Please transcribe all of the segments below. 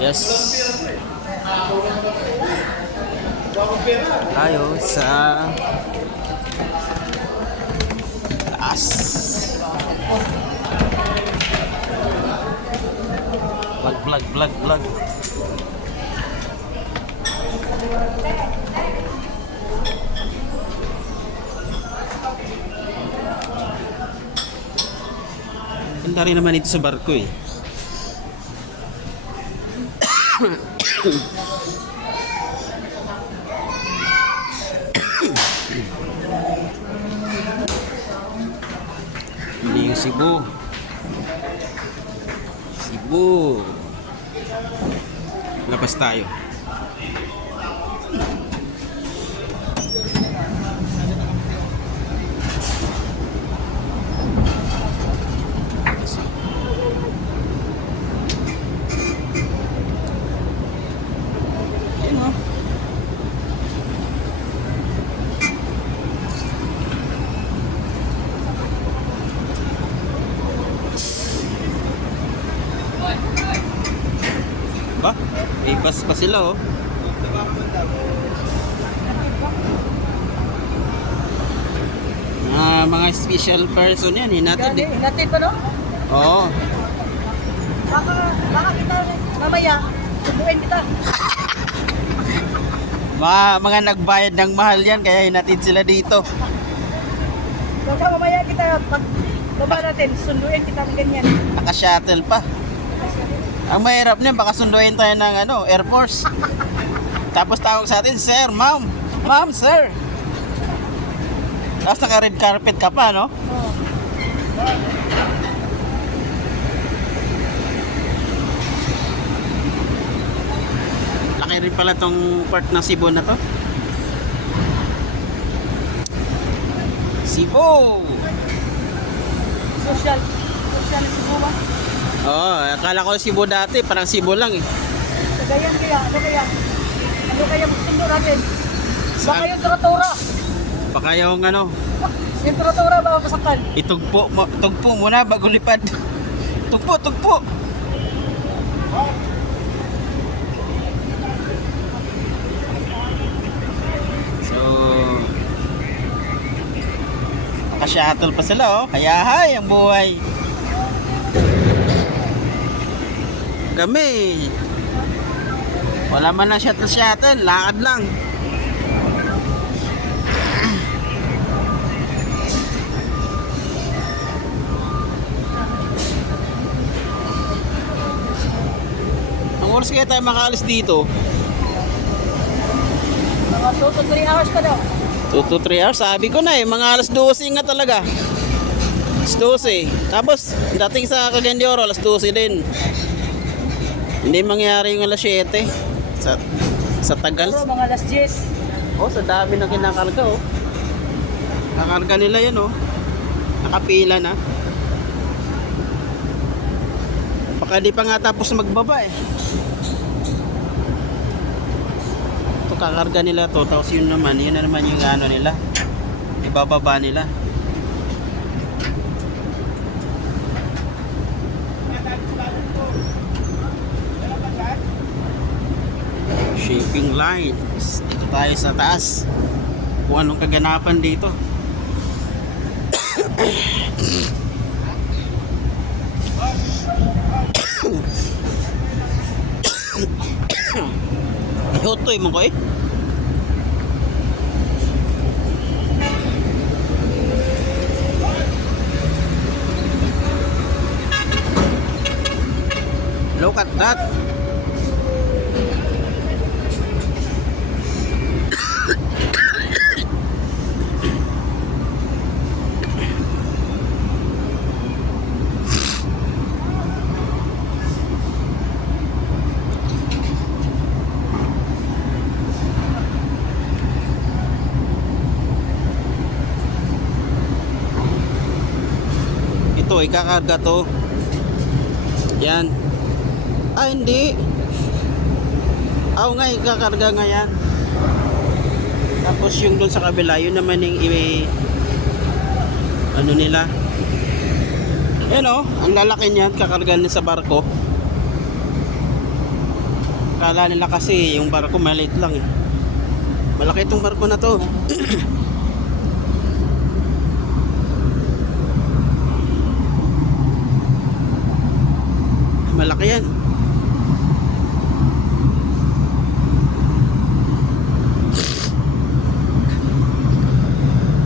Yes. Tayo sa taas. Vlog, vlog, vlog, vlog. Ganda rin naman ito sa barko eh. Hindi yung Cebu. Cebu. Labas tayo. Ayun oh. Ba? Ipas pa sila oh. Ah, mga special person yan, hinatid eh. hinatid pa no? Oo. Baka, baka kita mamaya, subuin kita. Mga, mga nagbayad ng mahal yan, kaya hinatid sila dito. Baka mamaya kita, pag baba natin, sunduin kita ng ganyan. Naka-shuttle pa. Ang mahirap niyan, baka sunduin tayo ng ano, Air Force. Tapos tawag sa atin, Sir, Ma'am, Ma'am, Sir. Tapos naka-red carpet ka pa, no? Laki rin pala tong part ng Cebu na to. Cebu! Social, social na siguro. Oo, oh, akala ko Cebu dati, parang Cebu lang eh. Kagayan kaya, ano kaya? Ano kaya magsundo natin? Baka Saan? yung turatura. Baka yung ano, Yung turatura ba masakal? itugpo, mo, tugpo muna bago lipad. Tugpo, tugpo! So, naka-shuttle pa sila oh. Kaya hay, ang buhay. Kami, wala man lang shuttle-shuttle, lakad lang. Ang oras kaya tayo makaalis dito? Mga 2 to 3 hours pa daw. 2 to 3 hours. Sabi ko na eh, mga alas 12 nga talaga. Alas 12. Tapos, dating sa Cagayan de Oro, alas 12 din. Hindi mangyari yung alas 7. Sa, sa tagal. Puro mga last 10. Oh, sa dami na kinakarga oh. Nakarga nila yan oh. Nakapila na. Baka di pa nga tapos magbaba eh. Ito kakarga nila to. Tapos yun naman, yun na naman yung ano nila. Ibababa nila. Shipping lines. Dito tayo sa taas. Kung anong kaganapan dito. Ihotoy mo ko eh. Look at that. Ito, ikakarga to. Yan. Ah, hindi. Oo nga, ikakarga nga yan. Tapos yung doon sa kabila, yun naman yung i- ano nila. Yan o, ang lalaki niyan, kakarga niya sa barko. Kala nila kasi yung barko maliit lang eh. Malaki itong barko na to. Malaki yan.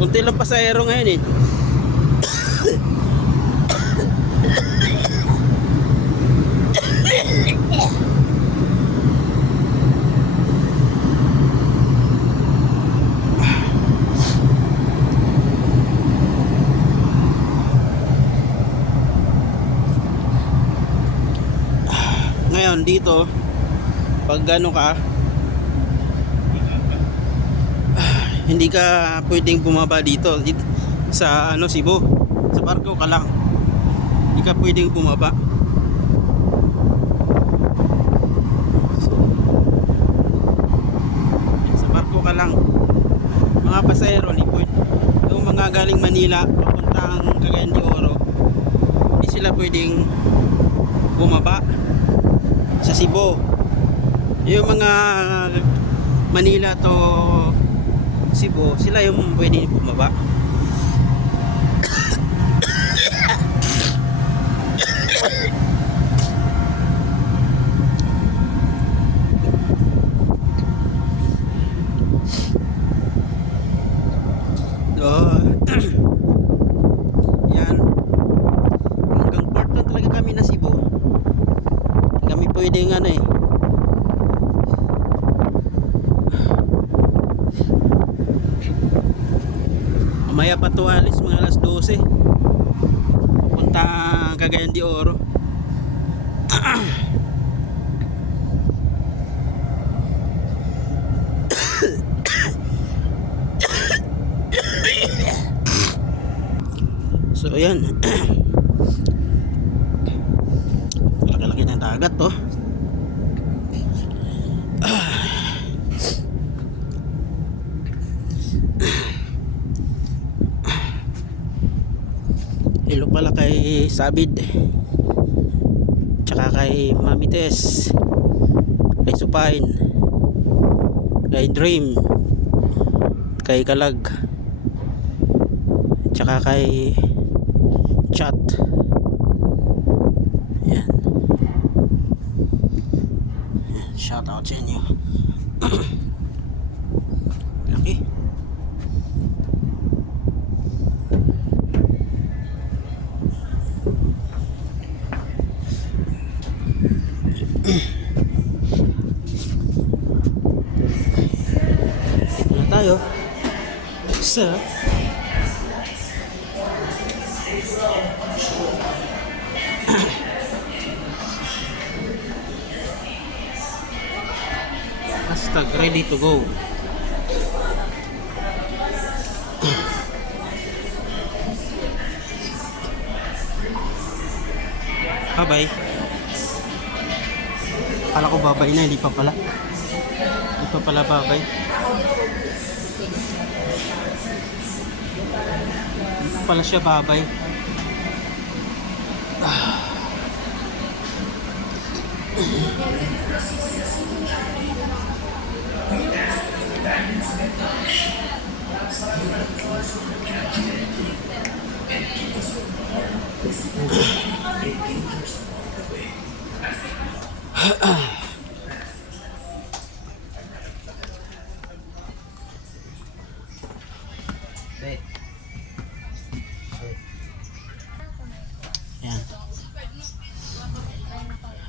Kunti lang pasahero ngayon eh. Ngayon dito, pag ano ka, hindi ka pwedeng bumaba dito, dito sa ano Cebu, sa barko ka lang. Hindi ka pwedeng bumaba. Sa barko ka lang. Mga pasahero, pwede. Yung mga galing Manila, papuntang Cagayan de Oro, hindi sila pwedeng bumaba sa Cebu. Yung mga Manila to Cebu, sila yung pwede bumaba. Oh. Yan. Hanggang port na talaga kami na Cebu. Hindi kami pwedeng ano eh. Mamaya pa to alis mga alas 12. Punta Cagayan de Oro. So ayan. Laki-laki ng dagat to. Hello pala kay Sabid. Tsaka kay Mami Tess. Kay Supine. Kay Dream. Kay Kalag. Tsaka kay Chat. Yan. Shout out sa inyo. Laki. Dito na tayo. Sa Hashtag ready to go. Bye-bye. Akala ko babay na, hindi pa pala. Hindi pa pala babay. Hindi pa pala siya babay. Yan.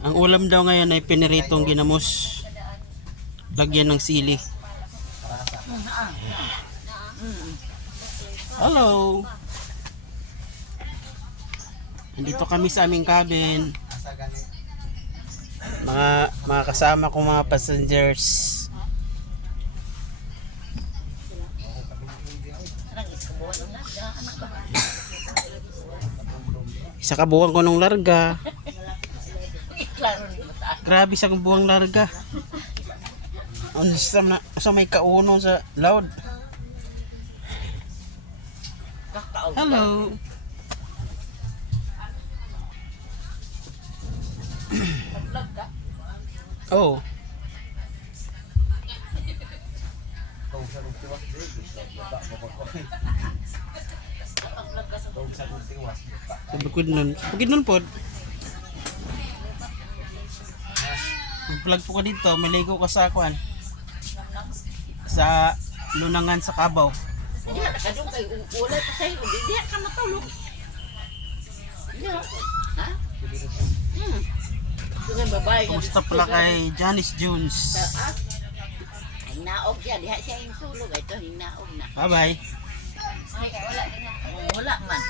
Ang ulam daw ngayon ay piniritong ginamos. Lagyan ng sili. Hello. Nandito kami sa aming cabin. Mga mga kasama ko mga passengers. Isa ka buwang ko nung larga. Grabe sa buwang larga. Sa, sa may kauno sa loud. Hello. Oh. So, bukod nun. Bukod nun po. Mag-plug po ka dito. Maligo ka sa kuan. Sa lunangan sa kabaw. Diya, nakadong kay ulay pa sa'yo. Diya ka matulog. Diya. Ha? Hmm. Kumusta pala kay Janice Jones? Taas. Ay naog siya. Diha siya yung tulog. Ito, hinaog na. Bye-bye. Wala man.